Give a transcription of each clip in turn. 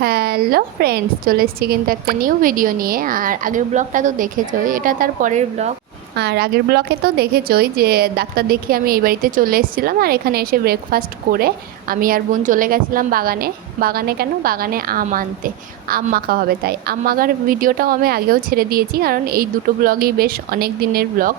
Hello friends, চলে এসেছি কিন্তু একটা নিউ ভিডিও নিয়ে। আর আগের ব্লগটা তো দেখেছই, এটা তার পরের ব্লগ। আর আগের ব্লগে তো দেখেছই যে ডাক্তার দেখিয়ে আমি এই বাড়িতে চলে এসেছিলাম, আর এখানে এসে ব্রেকফাস্ট করে আমি আর বোন চলে গেছিলাম বাগানে। কেন বাগানে আম আনতে, আম মাখা হবে, তাই আম মাখার ভিডিওটাও আমি আগেও ছেড়ে দিয়েছি, কারণ এই দুটো ব্লগই বেশ অনেক দিনের ব্লগ।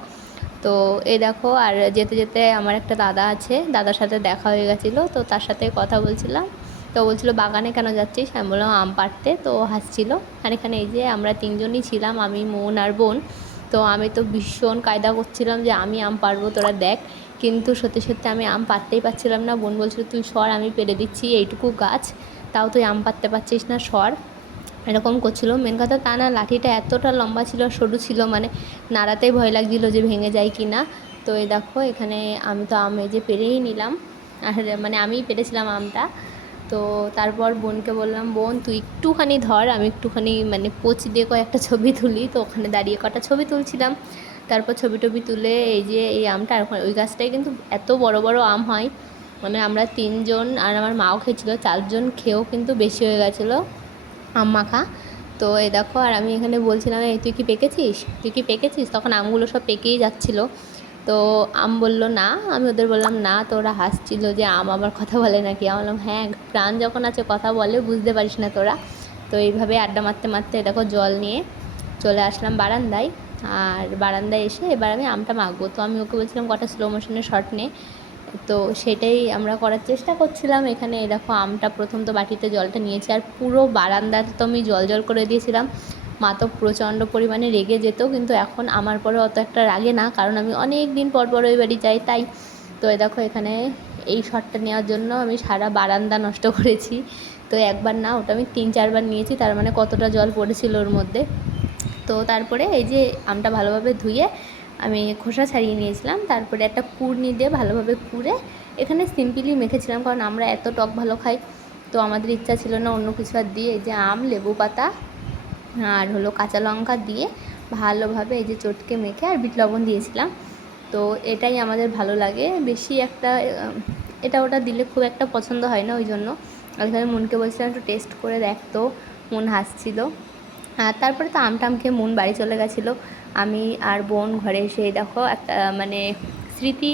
তো এই দেখো, আর যেতে যেতে আমার একটা দাদা আছে, দাদার সাথে দেখা হয়ে গেছিলো, তো তার সাথে কথা বলছিলাম। তো বলছিলো বাগানে কেন যাচ্ছিস, আমি বললাম আম পাড়তে। তো হাসছিলো। আর এখানে এই যে আমরা তিনজনই ছিলাম, আমি, মন আর বোন। তো আমি তো ভীষণ কায়দা করছিলাম যে আমি আম পারবো, তোরা দেখ। কিন্তু সত্যি সত্যি আমি আম পারতেই পারছিলাম না। বোন বলছিল তুই সর, আমি পেরে দিচ্ছি এইটুকু গাছ, তাও তুই আম পারতে পারছিস না, সর। এরকম করছিলো। মেন কথা তা না, লাঠিটা এতটা লম্বা ছিল, সরু ছিল, মানে নাড়াতেই ভয় লাগছিলো যে ভেঙে যায় কি না। তো এই দেখো, এখানে আমি তো আম এই যে পেরেই নিলাম, আর মানে আমিই পেরেছিলাম আমটা। তো তারপর বোনকে বললাম, বোন তুই একটুখানি ধর, আমি একটুখানি মানে পোজ দিয়ে কয়েকটা ছবি তুলি। তো ওখানে দাঁড়িয়ে কটা ছবি তুলছিলাম। তারপর ছবি টবি তুলে এই যে এই আমটা, আর ওই গাছটাই কিন্তু এত বড় বড় আম হয়, মানে আমরা তিনজন আর আমার মাও খেয়েছিলো, চারজন খেয়েও কিন্তু বেশি হয়ে গেছিলো আম মাখা। তো এই দেখো, আর আমি এখানে বলছিলাম এই তুই কি পেকেছিস, তুই কি পেকেছিস, তখন আমগুলো সব পেকেই যাচ্ছিলো। তো আম বললো না, আমি ওদের বললাম না, তো ওরা হাসছিলো যে আম আবার কথা বলে নাকি। আমি বললাম হ্যাঁ, প্রাণ যখন আছে কথা বলে, বুঝতে পারিস না তোরা। তো এইভাবে আড্ডা মারতে মারতে দেখো জল নিয়ে চলে আসলাম বারান্দায়। আর বারান্দায় এসে এবার আমি আমটা মাখবো। তো আমি ওকে বলছিলাম কটা স্লো মোশনের শট নে। তো সেটাই আমরা করার চেষ্টা করছিলাম। এখানে এই দেখো, আমটা প্রথম তো বাটিতে জলটা নিয়েছি, আর পুরো বারান্দাটা তো আমি জল জল করে দিয়েছিলাম। মা তো প্রচণ্ড পরিমাণে রেগে যেত, কিন্তু এখন আমার পরে অত একটা রাগে না, কারণ আমি অনেক দিন পর পর ওই বাড়ি যাই, তাই। তো এই দেখো, এখানে এই শটটা নেওয়ার জন্য আমি সারা বারান্দা নষ্ট করেছি। তো একবার না, ওটা আমি 3-4 বার নিয়েছি, তার মানে কতটা জল পড়েছিল ওর মধ্যে। তো তারপরে এই যে আমটা ভালোভাবে ধুয়ে আমি খোসা ছাড়িয়ে নিয়েছিলাম, তারপরে একটা কুড়নি দিয়ে ভালোভাবে কুড়ে এখানে সিম্পলি মেখেছিলাম, কারণ আমরা এত টক ভালো খাই। তো আমাদের ইচ্ছা ছিল না অন্য কিছু আর দিয়ে, এই যে আম, লেবু পাতা আর হলো কাঁচা লঙ্কা দিয়ে ভালোভাবে এই যে চটকে মেখে আর বিট লবণ দিয়েছিলাম। তো এটাই আমাদের ভালো লাগে বেশি, একটা এটা ওটা দিলে খুব একটা পছন্দ হয় না, ওই জন্য। আর এখানে মনকে বলছিলাম একটু টেস্ট করে দেখ, তো মন হাসছিল। আর তারপরে তো আম টাম খেয়ে মন বাড়ি চলে গেছিলো। আমি আর বোন ঘরে এসে দেখো একটা মানে স্মৃতি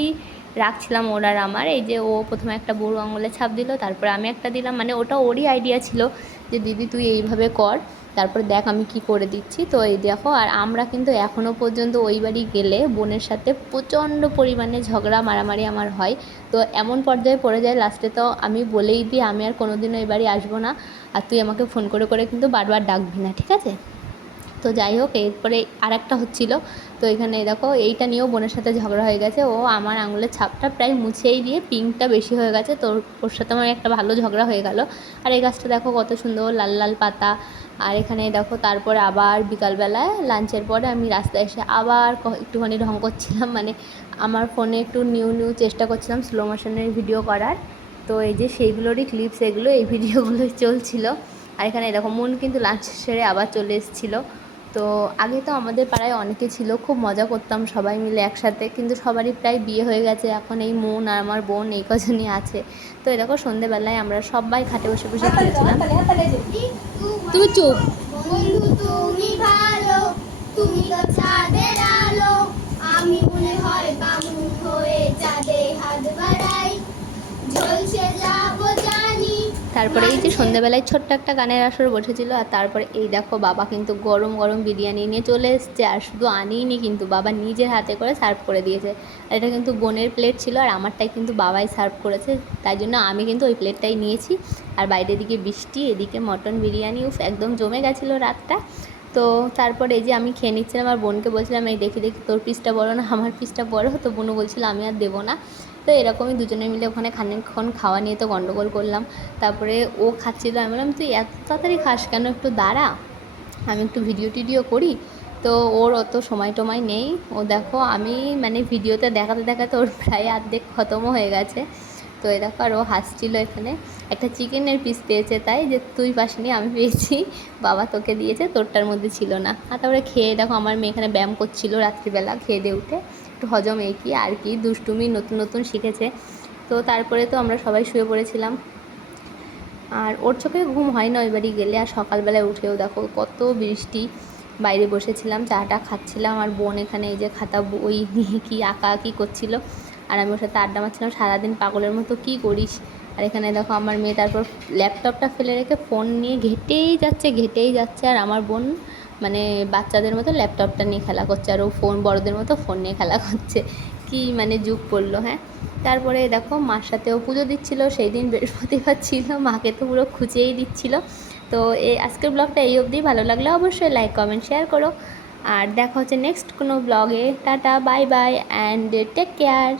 রাখছিলাম ওর আর আমার। এই যে ও প্রথমে একটা বুড়ো আঙুলে ছাপ দিল, তারপরে আমি একটা দিলাম, মানে ওটা ওরই আইডিয়া ছিল যে দিদি তুই এইভাবে কর, তারপরে দেখ আমি কি করে দিচ্ছি। তো এই দেখো, আর আমরা কিন্তু এখনও পর্যন্ত ওই বাড়ি গেলে বোনের সাথে প্রচণ্ড পরিমাণে ঝগড়া মারামারি আমার হয়। তো এমন পর্যায়ে পড়ে যায় লাস্টে, তো আমি বলেই দিই আমি আর কোনোদিনও এই বাড়ি আসবো না, আর তুই আমাকে ফোন করে করে কিন্তু বারবার ডাকবি না, ঠিক আছে। তো যাই হোক, এরপরে আর একটা হচ্ছিলো। তো এখানে দেখো, এইটা নিয়েও বোনের সাথে ঝগড়া হয়ে গেছে। ও আমার আঙুলের ছাপটা প্রায় মুছেই দিয়ে পিঙ্কটা বেশি হয়ে গেছে, তো ওর সাথে আমার একটা ভালো ঝগড়া হয়ে গেল। আর এই গাছটা দেখো কত সুন্দর লাল লাল পাতা। আর এখানে দেখো, তারপরে আবার বিকালবেলায় লাঞ্চের পরে আমি রাস্তায় এসে আবার একটুখানি ঢং করছিলাম, মানে আমার ফোনে একটু নিউ নিউ চেষ্টা করছিলাম স্লো মোশনের ভিডিও করার। তো এই যে সেইগুলোরই ক্লিপস, এগুলো এই ভিডিওগুলোই চলছিল। আর এখানে এরকম মন কিন্তু লাঞ্চ সেরে আবার চলে এসেছিলো। তো আগে তো আমাদের পাড়ায় অনেকে ছিল, খুব মজা করতাম সবাই মিলে একসাথে, কিন্তু সবারই প্রায় বিয়ে হয়ে গেছে, এখন এই মন আর আমার বোন এই কজনই আছে। তো এরকম সন্ধেবেলায় আমরা সবাই খাটে বসে বসে খেলছিলাম। তুমি চুপ। বন্ধু তুমি ভালো, তুমি তো চাঁদের আলো, আমি মনে হয় বামুন হয়ে চাঁদে হাত বাড়াই, ঝলসে যাব জানি। তারপরে এই যে সন্ধ্যাবেলায় ছোট্ট একটা গানের আসর বসেছিল, আর তারপরে এই দেখো বাবা কিন্তু গরম গরম বিরিয়ানি নিয়ে চলে এসছে, আর শুধু আনিনি কিন্তু, বাবা নিজের হাতে করে সার্ভ করে দিয়েছে। আর এটা কিন্তু বোনের প্লেট ছিল, আর আমারটাই কিন্তু বাবাই সার্ভ করেছে, তাই জন্য আমি কিন্তু ওই প্লেটটাই নিয়েছি। আর বাইরের দিকে বৃষ্টি, এদিকে মটন বিরিয়ানি, উফ একদম জমে গেছিলো রাতটা। তো তারপরে এই যে আমি খেয়ে নিচ্ছিলাম, আর বোনকে বলছিলাম এই দেখি দেখি তোর পিসটা বড়ো না আমার পিসটা বড়, তো বোনও বলছিল আমি আর দেবো না। তো এরকমই দুজনে মিলে ওখানে খানিকক্ষণ খাওয়া নিয়ে তো গন্ডগোল করলাম। তারপরে ও খাচ্ছিল, আমি বললাম তুই এত তাড়াতাড়ি খাস কেন, একটু দাঁড়া, আমি একটু ভিডিও টিডিও করি। তো ওর অত সময় টময় নেই। ও দেখো, আমি মানে ভিডিওতে দেখাতে দেখাতে ওর প্রায় অর্ধেক খতমও হয়ে গেছে। তো এই দেখো, আর ও হাসছিল। এখানে একটা চিকেনের পিস পেয়েছে, তাই যে তুই পাসনি আমি পেয়েছি, বাবা তোকে দিয়েছে, তোরটার মধ্যে ছিল না। আর তারপরে খেয়ে দেখো, আমার মেয়ে এখানে ব্যায়াম করছিল রাত্রিবেলা খেয়ে দিয়ে উঠে, একটু হজম এই কি আর কি, দুষ্টুমি নতুন নতুন শিখেছে। তো তারপরে তো আমরা সবাই শুয়ে পড়েছিলাম। আর ওর চোখে ঘুম হয় না ওই বাড়ি গেলে। আর সকালবেলায় উঠেও দেখো কত বৃষ্টি, বাইরে বসেছিলাম চাটা খাচ্ছিলাম, আর বোন এখানে এই যে খাতা বই নিয়ে কি আঁকা আঁকি করছিল, আর আমি ওর সাথে আড্ডা মারছিলাম সারাদিন পাগলের মতো কী করিস। আর এখানে দেখো আমার মেয়ে তারপর ল্যাপটপটা ফেলে রেখে ফোন নিয়ে ঘেটেই যাচ্ছে, আর আমার বোন মানে বাচ্চাদের মতো ল্যাপটপটা নিয়ে খেলা করছে, আর ও ফোন বড়দের মতো ফোন নিয়ে খেলা করছে। কি মানে যুগ পড়লো, হ্যাঁ। তারপরে দেখো মার সাথেও পুজো দিচ্ছিলো, সেই দিন বৃহস্পতিবার ছিল, মাকে তো পুরো খুঁজেই দিচ্ছিল। তো আজকের ব্লগটা এই অবধি, ভালো লাগলে অবশ্যই লাইক কমেন্ট শেয়ার করো, আর দেখা হচ্ছে নেক্সট কোনো ব্লগে। Tata, bye bye and take care.